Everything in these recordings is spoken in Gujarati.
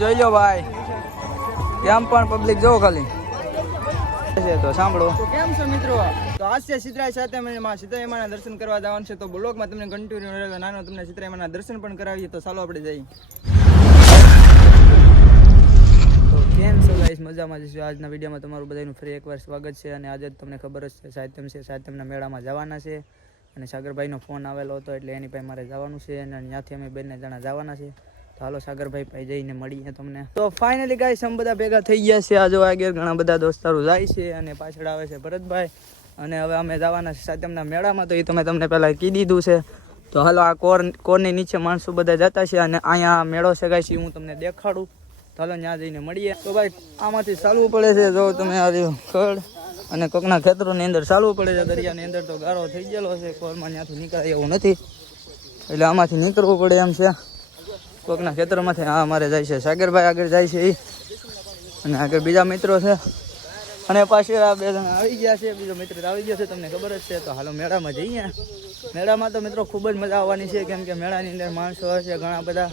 જોઈ લો ભાઈ, કેમ પણ પબ્લિક જોવો ખાલી તો સાંભળો. તો કેમ છો મિત્રો? તો આજ છે સિદ્ધરાજ સાતમમાં સીતારામના દર્શન કરવા જવાનું છે. તો બ્લોગમાં તમને કન્ટિન્યુ નાનો તમને સીતારામના દર્શન પણ કરાવીએ. તો ચાલો આપણે જઈએ. તો કેમ છો ગાઈસ? મજામાં જઈશું. આજના વિડીયોમાં તમારું બધાનું ફરી એકવાર સ્વાગત છે. અને આજે તમને ખબર જ છે સાહિત્યમ છે, સાહિત્યમના મેળામાં જવાના છે. અને સાગરભાઈનો ફોન આવેલો હતો એટલે એની પાસે મારે જવાનું છે અને ત્યાંથી અમે બંને જણા જવાના છે. તો હાલો સાગરભાઈ પાસે જઈને મળીએ તમને. તો ફાઇનલી ગાઈસ અમે બધા ભેગા થઈ ગયા છે. આ જો આગળ ઘણા બધા દોસ્તારો જાય છે અને પાછળ આવે છે ભરતભાઈ. અને હવે અમે જવાના છે સાતમના મેળામાં. તો એ તમે તમને પહેલા કહી દીધું છે. તો હાલો આ કોરની નીચે માણસો બધા જતા છે અને અહીંયા મેળો છે ગાઈસ, હું તમને દેખાડું. તો હાલો ત્યાં જઈને મળીએ. તો ભાઈ આમાંથી ચાલવું પડે છે. જો તમે આ રહ્યું ખડ અને કોકના ખેતરોની અંદર ચાલવું પડે છે. દરિયાની અંદર તો ગારો થઈ ગયેલો છે, કોરમાં ત્યાંથી નીકળાય એવું નથી એટલે આમાંથી નીકળવું પડે એમ છે. કોકના ખેતરોમાંથી હા અમારે જાય છે સાગરભાઈ, આગળ જાય છે એ, અને આગળ બીજા મિત્રો છે. અને પાછળ આ બે જણા આવી ગયા છે, બીજો મિત્ર આવી ગયો છે, તમને ખબર જ છે. તો હાલો મેળામાં જઈએ. મેળામાં તો મિત્રો ખૂબ જ મજા આવવાની છે, કેમ કે મેળાની અંદર માણસો હશે ઘણા બધા.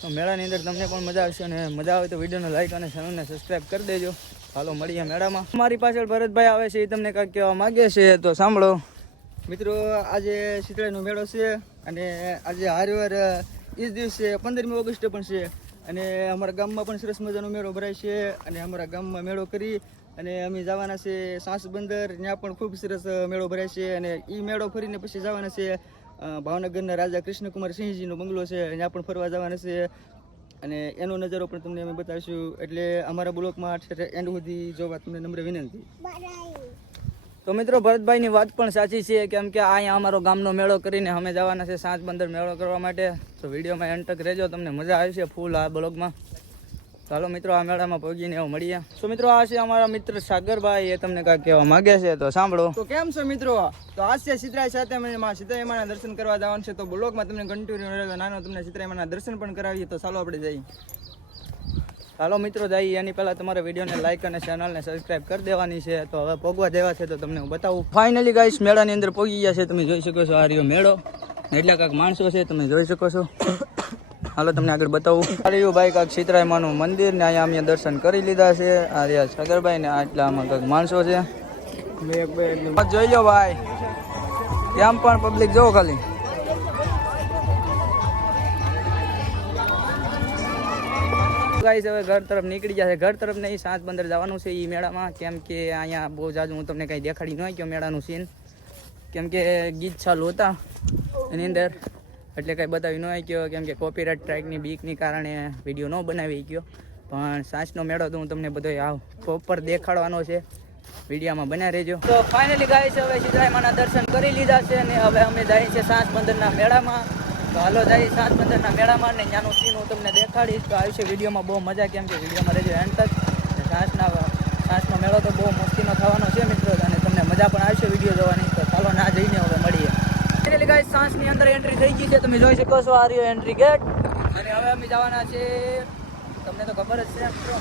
તો મેળાની અંદર તમને પણ મજા આવશે અને મજા આવે તો વિડીયોને લાઈક અને ચેનલને સબસ્ક્રાઈબ કરી દેજો. હાલો મળીએ મેળામાં. મારી પાછળ ભરતભાઈ આવે છે, એ તમને કાંઈક કહેવા માગે છે તો સાંભળો. મિત્રો આજે શીતળાનો મેળો છે અને આજે હારવાર એ જ દિવસે 15મી ઓગસ્ટે પણ છે. અને અમારા ગામમાં પણ સરસ મજાનો મેળો ભરાય છે. અને અમારા ગામમાં મેળો કરી અને અમે જવાના છે સાંસ બંદર, ત્યાં પણ ખૂબ સરસ મેળો ભરાય છે. અને એ મેળો ફરીને પછી જવાના છે ભાવનગરના રાજા કૃષ્ણકુમાર સિંહજીનો બંગલો છે, ત્યાં પણ ફરવા જવાના છે. અને એનો નજારો પણ તમને અમે બતાવીશું. એટલે અમારા બ્લોગમાં એન્ડ સુધી જોવા તમને નમ્ર વિનંતી. તો મિત્રો ભરતભાઈની વાત પણ સાચી છે, કેમ કે અહીંયા અમારો ગામનો મેળો કરીને અમે જવાના છે સાંજ બંદર મેળો કરવા માટે. તો વિડીયોમાં એન્ડ તક રહેજો, તમને મજા આવશે ફૂલ આ બ્લોગમાં. ચાલો મિત્રો આ મેળામાં પહોંચીને એવું મળીએ. તો મિત્રો આ છે અમારા મિત્ર સાગરભાઈ, એ તમને કાંઈક કહેવા માગે છે તો સાંભળો. તો કેમ છો મિત્રો? તો આજ છે સિદ્ધરાજ સાતમમાં સીતારામના દર્શન કરવા જવાનું છે. તો બ્લોગમાં તમને કન્ટિન્યુ નાનો તમને સીતારામના દર્શન પણ કરાવીએ. તો ચાલો આપણે જઈએ. હાલો મિત્રો જઈએ. એની પહેલાં તમારા વિડીયોને લાઈક અને ચેનલને સબસ્ક્રાઈબ કરી દેવાની છે. તો હવે પોગવા દેવા છે તો તમને હું બતાવું. ફાઇનલી ગાઈસ મેળાની અંદર પહોંચી ગયા છે. તમે જોઈ શકો છો આ રહ્યો મેળો, એટલે કાંઈક માણસો છે તમે જોઈ શકો છો. હાલો તમને આગળ બતાવું. આ રહ્યું ભાઈ કાંઈક સીતરામાનું મંદિર ને અહીંયા અમે દર્શન કરી લીધા છે. આ રહ્યા સાગરભાઈ ને આટલા આમાં કાંઈક માણસો છે. જોઈ લો ભાઈ, કેમ પણ પબ્લિક જોવો ખાલી. ગાઈસ હવે ઘર તરફ નીકળી ગયા છે. ઘર તરફ નહીં, સાંજ બંદર જવાનું છે એ મેળામાં. કેમ કે અહીંયા બહુ જાજુ હું તમને કંઈ દેખાડી ન ગયો મેળાનું સીન, કેમ કે ગીત ચાલુ હતા એની અંદર એટલે કંઈ બતાવી ન ગયો, કેમ કે કોપીરાઇટ સ્ટ્રાઇકની બીકની કારણે વિડીયો ન બનાવી ગયો. પણ સાંજનો મેળો તો હું તમને બધો આવ પ્રોપર દેખાડવાનો છે, વિડીયોમાં બન્યા રહેજો. તો ફાઇનલી ગાઈસ હવે સીતારામના દર્શન કરી લીધા છે અને હવે અમે જઈએ છીએ સાંજ બંદરના મેળામાં. તો હાલો જઈએ સાંજ બંદરના મેળામાં ને ત્યાંનું સીન હું તમને દેખાડીશ. તો આવશે વિડીયોમાં બહુ મજા, કેમ કે વિડીયોમાં રહેજો એન્ડ તક. સાંજનો મેળો તો બહુ મસ્તીનો થવાનો છે મિત્રો, અને તમને મજા પણ આવશે વિડીયો જોવાની. તો ચાલો ના જઈને હવે મળીએ. એટલે ગાઈસ સાંજની અંદર એન્ટ્રી થઈ ગઈ છે, તમે જોઈ શકો છો આ રહ્યો એન્ટ્રી ગેટ. અને હવે અમે જવાના છે, તમને તો ખબર જ છે મિત્રો.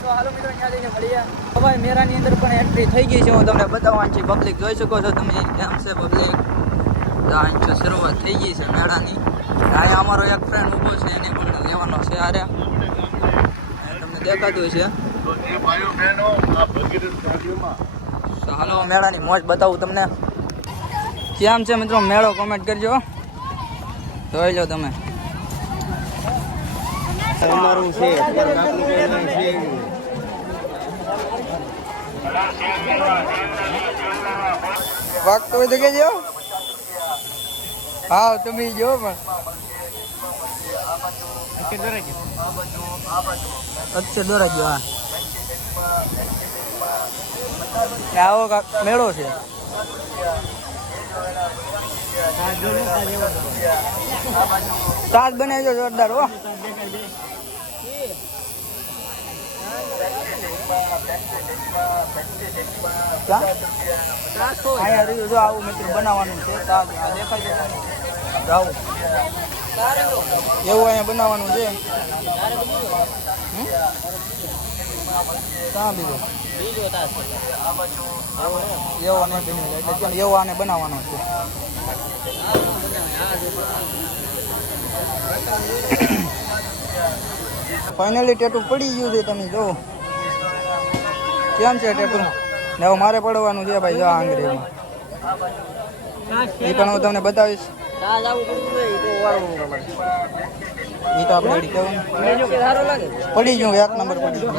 તો હાલો મિત્રો ત્યાં જઈને મળીએ. હવે મેળાની અંદર પણ એન્ટ્રી થઈ ગઈ છે, હું તમને બતાવવાની છે. પબ્લિક જોઈ શકો છો તમે, કેમ છે પબ્લિક. અહીં શરૂઆત થઈ ગઈ છે મેળાની. અહીંયા અમારો એક ફ્રેન્ડ ઊભો છે, એને પણ લેવાનો છે. આરે તમને દેખાતું છે. તો હાલો મેળાની મોજ બતાવું તમને. કેમ છે મિત્રો મેળો, કોમેન્ટ કરજો. જોઈ લો તમે. અમારું છે વાગતો હોય તો કેજો. હા તમે જો પણ અચ્છા દોરા ગયો. હા આવો કાક મેળો છે. સાત બનાવજો જોરદાર હો. અહીંયા રહ્યું જો આવું મિત્ર બનાવવાનું છે. દેખાય છે આવું એવું અહીંયા બનાવવાનું છે. ક્યાં બીજો એવો નહીં બન્યો એટલે એવો આને બનાવવાનો છે. ફાઇનલી ટેટુ પડી ગયું છે, તમે જો કેમ છે ટેટુ ને હવે મારે પડવાનું છે ભાઈ. જો આંગળીમાં એ પણ હું તમને બતાવીશ. એ તો આપણે રેડી કહેવાનું પડી ગયું, 1 નંબર પડી ગયું.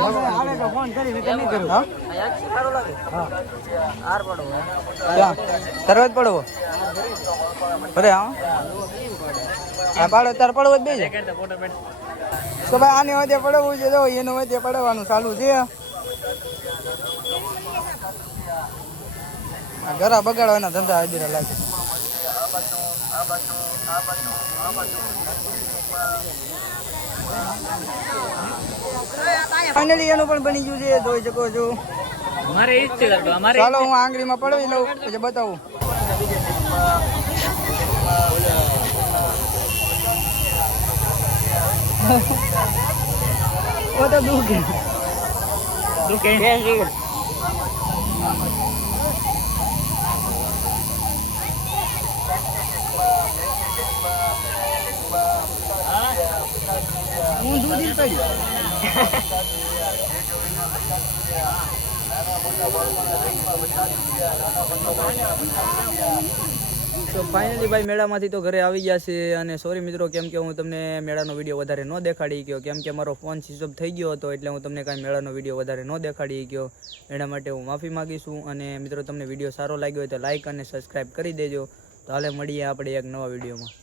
ક્યાં તરત પડવો ભલે? હા પાડો તાર પડવો જ બે છે તો ભાઈ. આની વચ્ચે પડવું છે, જો એનું વચ્ચે પડવાનું ચાલુ છે. ઘરા બગાડવાના ધંધા હાજરા લાગે. ફાઇનલી એનું પણ બની ગયું છે, જોઈ શકો છો. ચાલો હું આંગળીમાં પડવી લઉં પછી બતાવું. ઓ તો દુખે હું દૂધી પડી. તો ફાઇનલી ભાઈ મેળામાંથી તો ઘરે આવી ગયા છે. અને સોરી મિત્રો, કેમ કે હું તમને મેળાનો વિડીયો વધારે ન દેખાડી ગયો, કેમ કે મારો ફોન સ્વિચ ઓફ થઈ ગયો હતો, એટલે હું તમને કાંઈ મેળાનો વિડીયો વધારે ન દેખાડી ગયો. એના માટે હું માફી માગીશું. અને મિત્રો તમને વિડીયો સારો લાગ્યો હોય તો લાઇક અને સબસ્ક્રાઈબ કરી દેજો. તો હાલે મળીએ આપણે એક નવા વિડીયોમાં.